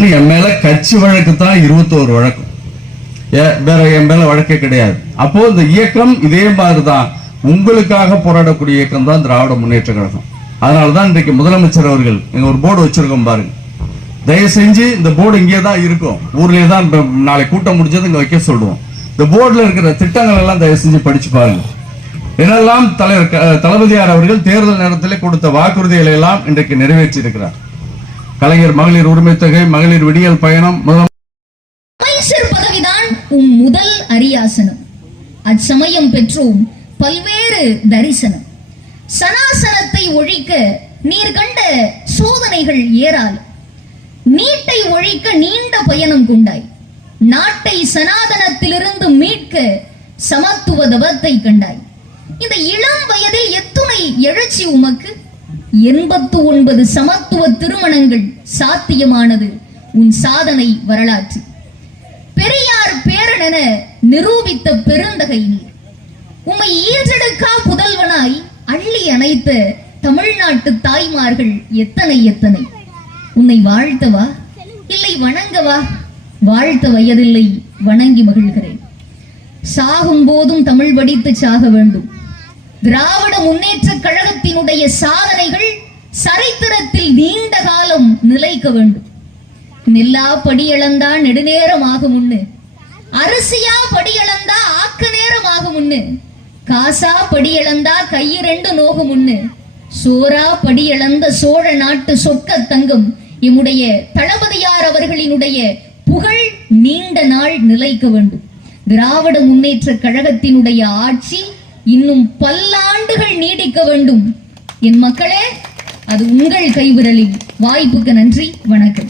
ஒண்ணு என் மேல கட்சி வழக்கு தான் 21 வழக்கு, வேற என் மேல வழக்கே கிடையாது. அப்போ இந்த இயக்கம் இதே மாதிரிதான் உங்களுக்காக போராடக்கூடிய இயக்கம் தான் திராவிட முன்னேற்ற கழகம். அதனாலதான் இன்றைக்கு முதலமைச்சர் அவர்கள் எங்க ஒரு போர்டு வச்சிருக்கோம் பாருங்க, தயவு செஞ்சு இந்த போர்டு இங்கே தான் இருக்கும், ஊர்லயே தான் நாளை கூட்டம் முடிஞ்சது இங்க வைக்க சொல்லுவோம். இந்த போர்டுல இருக்கிற திட்டங்கள் எல்லாம் தயவு செஞ்சு படிச்சு பாருங்க. இதெல்லாம் தளபதியார் அவர்கள் தேர்தல் நேரத்தில் கொடுத்த வாக்குறுதிகளை எல்லாம் இன்றைக்கு நிறைவேற்றி இருக்கிறார். கலைஞர் மகளிர் உரிமை தொகை, மகளிர் விடியல் பயணம், அமைச்சர் பதவிதான் உம் முதல் அரியாசனம். அச்சமயம் பெற்றோம் பல்வேறு தரிசனம். சனாசனத்தை ஒழிக்க நீர் கண்ட சோதனைகள் ஏறால், நீட்டை ஒழிக்க நீண்ட பயணம் கொண்டாய். நாட்டை சனாதனத்திலிருந்து மீட்க சமத்துவ தவத்தை கண்டாய். இந்த இளம் வயதில் எத்துணை எழுச்சி உமக்கு! 89 சமத்துவ திருமணங்கள் சாத்தியமானது உன் சாதனை வரலாற்று. பெரியார் பேரனென நிரூபித்த பெருந்தகை நீர். உம்மை ஈன்றெடுக்கா புதல்வனாய் அள்ளி அணைத்த தமிழ்நாட்டு தாய்மார்கள் எத்தனை எத்தனை! உன்னை வாழ்த்தவா இல்லை வணங்கவா? வாழ்த்த வயதில்லை, வணங்கி மகிழ்கிறேன். சாகும் போதும் தமிழ் படித்து சாக வேண்டும். திராவிட முன்னேற்ற கழகத்தினுடைய சாதனைகள் சரித்திரத்தில் நீண்ட காலம் நிலைக்க வேண்டும். நெல்லா படியளந்தா நெடுநேரம் ஆகும் முன்னு, அரிசியா படியளந்தா ஆக்க நேரம் ஆகும் முன்னு, காசா படியளந்தா கையிரண்டு நோகும் முன்னு, சோரா படியளந்த சோழ நாட்டு சொக்க தங்கம் எம்முடைய தளபதியார் அவர்களினுடைய புகழ் நீண்ட நாள் நிலைக்க வேண்டும். திராவிட முன்னேற்ற கழகத்தினுடைய ஆட்சி இன்னும் பல்லாண்டுகள் நீடிக்க வேண்டும். என் மக்களே, அது உங்கள் கைவிரலில். வாய்ப்புக்கு நன்றி, வணக்கம்.